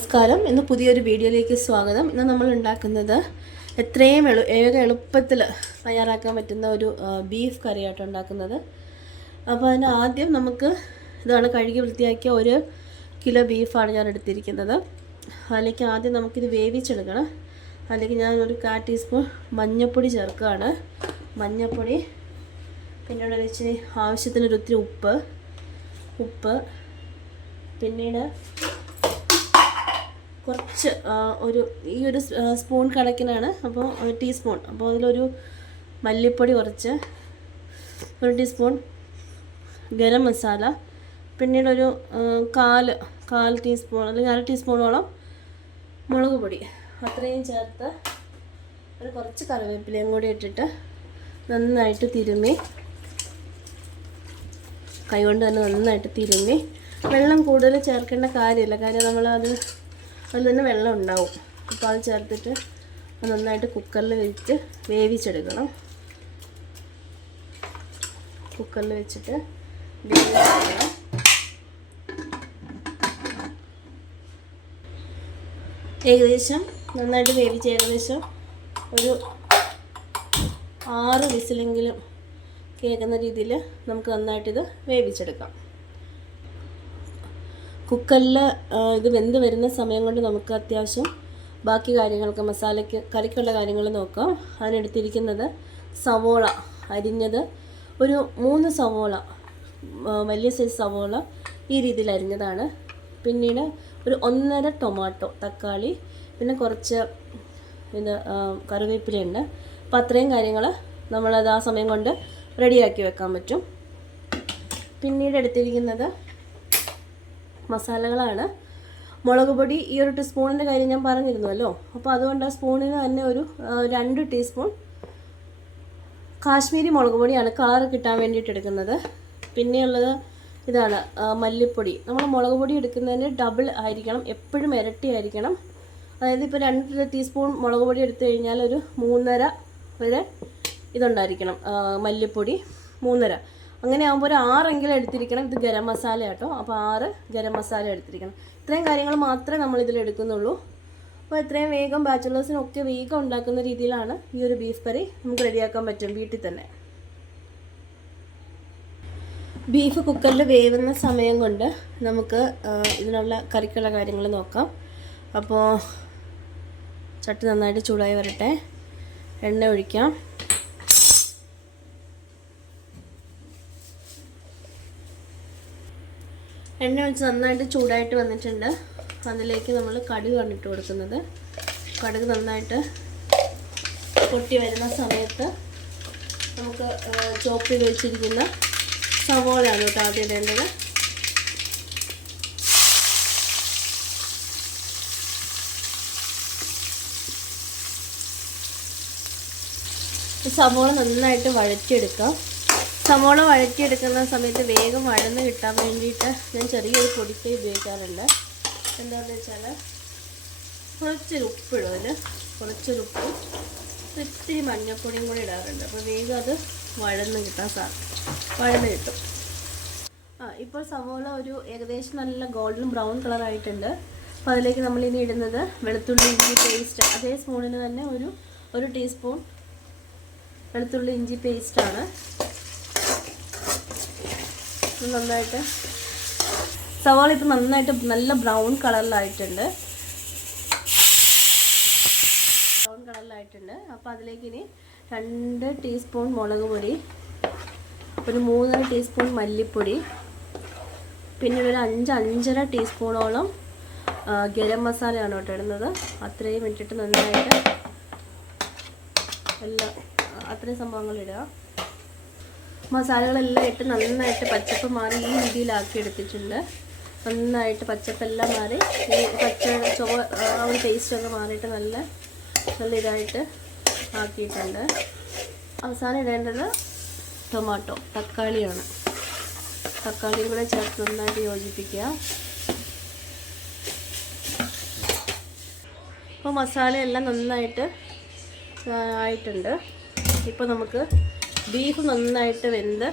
നമസ്കാരം. ഇന്ന് പുതിയൊരു വീഡിയോയിലേക്ക് സ്വാഗതം. ഇന്ന് നമ്മൾ ഉണ്ടാക്കുന്നത് എത്രയും എളുപ്പത്തിൽ തയ്യാറാക്കാൻ പറ്റുന്ന ഒരു ബീഫ് കറിയായിട്ട് ഉണ്ടാക്കുന്നത്. അപ്പോൾ അതിന് ആദ്യം നമുക്ക് ഇതാണ് കഴുകി വൃത്തിയാക്കിയ 1 കിലോ ബീഫാണ് ഞാൻ എടുത്തിരിക്കുന്നത്. അതിലേക്ക് ആദ്യം നമുക്കിത് വേവിച്ചെടുക്കണം. അതിലേക്ക് ഞാൻ ഒരു 1/4 ടീസ്പൂൺ മഞ്ഞൾപ്പൊടി ചേർക്കുകയാണ്. മഞ്ഞൾപ്പൊടി, പിന്നീട് വെച്ച് ആവശ്യത്തിനൊരിത്തിരി ഉപ്പ്, പിന്നീട് കുറച്ച് ഈ ഒരു സ്പൂൺ കണക്കിനാണ്, അപ്പോൾ 1 ടീസ്പൂൺ. അപ്പോൾ അതിലൊരു മല്ലിപ്പൊടി കുറച്ച്, 1 ടീസ്പൂൺ ഗരം മസാല, പിന്നീടൊരു കാൽ ടീസ്പൂൺ അല്ലെങ്കിൽ 1/2 ടീസ്പൂണോളം മുളക് പൊടി, അത്രയും ചേർത്ത് കുറച്ച് കറിവേപ്പിലയും കൂടി ഇട്ടിട്ട് നന്നായിട്ട് തിരുമ്മി, കൈകൊണ്ട് തന്നെ നന്നായിട്ട് തിരുമ്മി. വെള്ളം കൂടുതൽ ചേർക്കേണ്ട കാര്യമില്ല, കാര്യം അതിൽ തന്നെ വെള്ളം ഉണ്ടാവും. അപ്പോൾ അത് ചേർത്തിട്ട് നന്നായിട്ട് കുക്കറിൽ വെച്ച് വേവിച്ചെടുക്കണം. കുക്കറിൽ വെച്ചിട്ട് വേവിച്ചെടുക്കണം. ഏകദേശം നന്നായിട്ട് വേവിച്ച് ഒരു 6 വിസിലെങ്കിലും കേൾക്കുന്ന രീതിയിൽ നമുക്ക് നന്നായിട്ടിത് വേവിച്ചെടുക്കാം. കുക്കറിൽ ഇത് വെന്ത് വരുന്ന സമയം കൊണ്ട് നമുക്ക് അത്യാവശ്യം ബാക്കി കാര്യങ്ങൾക്ക്, കറിക്കുള്ള കാര്യങ്ങൾ നോക്കാം. അതിനെടുത്തിരിക്കുന്നത് സവോള അരിഞ്ഞത്, ഒരു 3 സവോള, വലിയ സൈസ് സവോള ഈ രീതിയിൽ അരിഞ്ഞതാണ്. പിന്നീട് ഒരു 1.5 ടൊമാറ്റോ, തക്കാളി, പിന്നെ കുറച്ച് കറിവേപ്പിലയുണ്ട്. അപ്പോൾ അത്രയും കാര്യങ്ങൾ നമ്മളത് ആ സമയം കൊണ്ട് റെഡിയാക്കി വെക്കാൻ പറ്റും. പിന്നീട് എടുത്തിരിക്കുന്നത് മസാലകളാണ്. മുളക് പൊടി ഈ 1 ടീസ്പൂണിൻ്റെ കാര്യം ഞാൻ പറഞ്ഞിരുന്നുവല്ലോ. അപ്പോൾ അതുകൊണ്ട് ആ സ്പൂണിന് തന്നെ ഒരു 2 ടീസ്പൂൺ കാശ്മീരി മുളക് പൊടിയാണ് കളർ കിട്ടാൻ വേണ്ടിയിട്ട് എടുക്കുന്നത്. പിന്നെയുള്ളത് ഇതാണ് മല്ലിപ്പൊടി. നമ്മൾ മുളക് പൊടി എടുക്കുന്നതിന് ഡബിൾ ആയിരിക്കണം, എപ്പോഴും ഇരട്ടി ആയിരിക്കണം. അതായത് ഇപ്പോൾ 2 ടീസ്പൂൺ മുളക് പൊടി എടുത്തു കഴിഞ്ഞാൽ ഒരു 3.5 വരെ ഇതുണ്ടായിരിക്കണം മല്ലിപ്പൊടി, 3.5. അങ്ങനെ ആകുമ്പോൾ ഒരു 6 എടുത്തിരിക്കണം. ഇത് ഗരം മസാല കേട്ടോ, അപ്പോൾ 6 ഗരം മസാല എടുത്തിരിക്കണം. ഇത്രയും കാര്യങ്ങൾ മാത്രമേ നമ്മളിതിൽ എടുക്കുന്നുള്ളൂ. അപ്പോൾ ഇത്രയും വേഗം ബാച്ചുലേഴ്സിനൊക്കെ വേഗം ഉണ്ടാക്കുന്ന രീതിയിലാണ് ഈ ഒരു ബീഫ് കറി നമുക്ക് റെഡിയാക്കാൻ പറ്റും വീട്ടിൽ തന്നെ. ബീഫ് കുക്കറിൽ വേവുന്ന സമയം കൊണ്ട് നമുക്ക് ഇതിനുള്ള കറിക്കുള്ള കാര്യങ്ങൾ നോക്കാം. അപ്പോൾ ചട്ടി നന്നായിട്ട് ചൂടായി വരട്ടെ. എണ്ണ ഒഴിക്കാം. എണ്ണ ഒഴിച്ച് നന്നായിട്ട് ചൂടായിട്ട് വന്നിട്ടുണ്ട്. അതിലേക്ക് നമ്മൾ കടുകാണ് ഇട്ട് കൊടുക്കുന്നത്. കടുക് നന്നായിട്ട് പൊട്ടി വരുന്ന സമയത്ത് നമുക്ക് ചോപ്പ് ചെയ്ത് വെച്ചിരിക്കുന്ന സവോളയാണ് കേട്ടോ ആദ്യം ഇടേണ്ടത്. സവോള നന്നായിട്ട് വഴറ്റിയെടുക്കാം. സവോള വഴറ്റിയെടുക്കുന്ന സമയത്ത് വേഗം വഴന്ന് കിട്ടാൻ വേണ്ടിയിട്ട് ഞാൻ ചെറിയൊരു പൊടിക്കൈ ഉപയോഗിക്കാറുണ്ട്. എന്താണെന്ന് വെച്ചാൽ കുറച്ചൊരു ഉപ്പിടും, അതിൽ കുറച്ചൊരു ഉപ്പും ഇത്തിരി മഞ്ഞൾപ്പൊടിയും കൂടി ഇടാറുണ്ട്. അപ്പോൾ വേഗം അത് വഴന്ന് കിട്ടും. ഇപ്പോൾ സവോള ഒരു ഏകദേശം നല്ല ഗോൾഡൻ ബ്രൗൺ കളറായിട്ടുണ്ട്. അപ്പോൾ അതിലേക്ക് നമ്മളിനി ഇടുന്നത് വെളുത്തുള്ളി ഇഞ്ചി പേസ്റ്റ്. അതേ സ്പൂണിന് തന്നെ ഒരു ടീസ്പൂൺ വെളുത്തുള്ളി ഇഞ്ചി പേസ്റ്റാണ്. നന്നായിട്ട് സവാള ഇപ്പോൾ നന്നായിട്ട് നല്ല ബ്രൗൺ കളറിലായിട്ടുണ്ട്. അപ്പോൾ അതിലേക്ക് ഇനി 2 ടീസ്പൂൺ മുളക് പൊടി, ഒരു 3 ടീസ്പൂൺ മല്ലിപ്പൊടി, പിന്നെ ഒരു 5-5.5 ടീസ്പൂണോളം ഗരം മസാലയാണ് കേട്ടോ ഇടുന്നത്. അത്രയും ഇട്ടിട്ട് നന്നായിട്ട് അത്രയും സംഭവങ്ങൾ ഇടുക. മസാലകളെല്ലാം ഇട്ട് നന്നായിട്ട് പച്ചപ്പ് മാറി ഈ രീതിയിലാക്കി എടുത്തിട്ടുണ്ട്. നന്നായിട്ട് പച്ചപ്പെല്ലാം മാറി ഈ ആ ഒരു ടേസ്റ്റൊക്കെ മാറിയിട്ട് നല്ല ഇതായിട്ട് ആക്കിയിട്ടുണ്ട്. അവസാനം ഇടേണ്ടത് തക്കാളിയാണ്. തക്കാളിയും കൂടെ ചേർത്ത് നന്നായിട്ട് യോജിപ്പിക്കുക. അപ്പോൾ മസാലയെല്ലാം നന്നായിട്ട് ആയിട്ടുണ്ട്. ഇപ്പോൾ നമുക്ക് ബീഫ് നന്നായിട്ട് വെന്ത്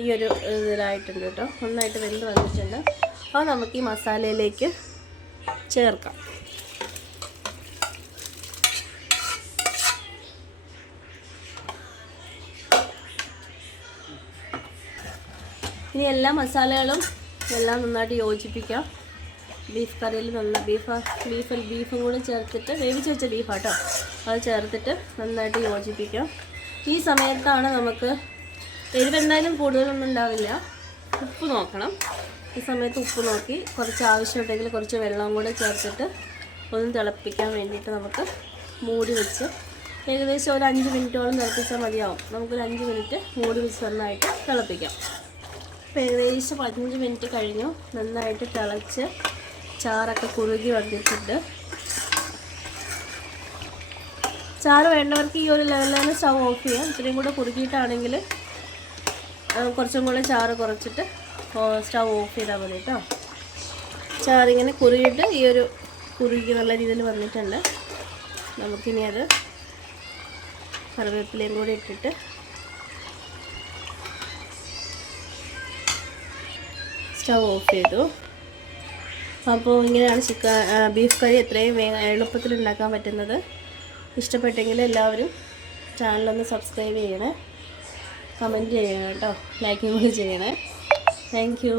ഈ ഒരു ഇതിലായിട്ടുണ്ട് കേട്ടോ, നന്നായിട്ട് വെന്ത് വന്നിട്ടുണ്ട്. അപ്പോൾ നമുക്ക് ഈ മസാലയിലേക്ക് ചേർക്കാം. ഇനി എല്ലാ മസാലകളും എല്ലാം നന്നായിട്ട് യോജിപ്പിക്കാം. ബീഫ് കറിയിൽ ബീഫും കൂടെ ചേർത്തിട്ട് വേവിച്ച് വെച്ച ബീഫാട്ടോ, അത് ചേർത്തിട്ട് നന്നായിട്ട് യോജിപ്പിക്കാം. ഈ സമയത്താണ് നമുക്ക് എരിവെന്തായാലും കൂടുതലൊന്നും ഉണ്ടാവില്ല. ഉപ്പ് നോക്കണം. ഈ സമയത്ത് ഉപ്പ് നോക്കി കുറച്ച് ആവശ്യമുണ്ടെങ്കിൽ കുറച്ച് വെള്ളം കൂടെ ചേർത്തിട്ട് ഒന്ന് തിളപ്പിക്കാൻ വേണ്ടിയിട്ട് നമുക്ക് മൂടി വെച്ച് ഏകദേശം ഒരു 5 മിനിറ്റോളം തിളപ്പിച്ചാൽ മതിയാവും. നമുക്കൊരു 5 മിനിറ്റ് മൂടി വെച്ച് നന്നായിട്ട് തിളപ്പിക്കാം. അപ്പോൾ ഏകദേശം 15 മിനിറ്റ് കഴിഞ്ഞു. നന്നായിട്ട് തിളച്ച് ചാറൊക്കെ കുറുകി വന്നിട്ടുണ്ട്. ചാറ് വേണ്ടവർക്ക് ഈ ഒരു ലെവലിൽ സ്റ്റൗ ഓഫ് ചെയ്യാം. ഇത്രയും കൂടെ കുറുകിയിട്ടാണെങ്കിൽ കുറച്ചും കൂടെ ചാറ് കുറച്ചിട്ട് സ്റ്റൗ ഓഫ് ചെയ്താൽ മതി കേട്ടോ. ചാറിങ്ങനെ കുറുകിയിട്ട് ഈ ഒരു കുറുകി നല്ല രീതിയിൽ വന്നിട്ടുണ്ട്. നമുക്കിനി അത് കറിവേപ്പിലയും കൂടി ഇട്ടിട്ട് സ്റ്റൗ ഓഫ് ചെയ്തു. അപ്പോൾ ഇങ്ങനെയാണ് ബീഫ് കറി എത്രയും എളുപ്പത്തിൽ ഉണ്ടാക്കാൻ പറ്റുന്നത്. ഇഷ്ടപ്പെട്ടെങ്കിൽ എല്ലാവരും ചാനലൊന്ന് സബ്സ്ക്രൈബ് ചെയ്യണേ, കമൻറ്റ് ചെയ്യണം കേട്ടോ, ലൈക്കും കൂടി ചെയ്യണേ. Thank you.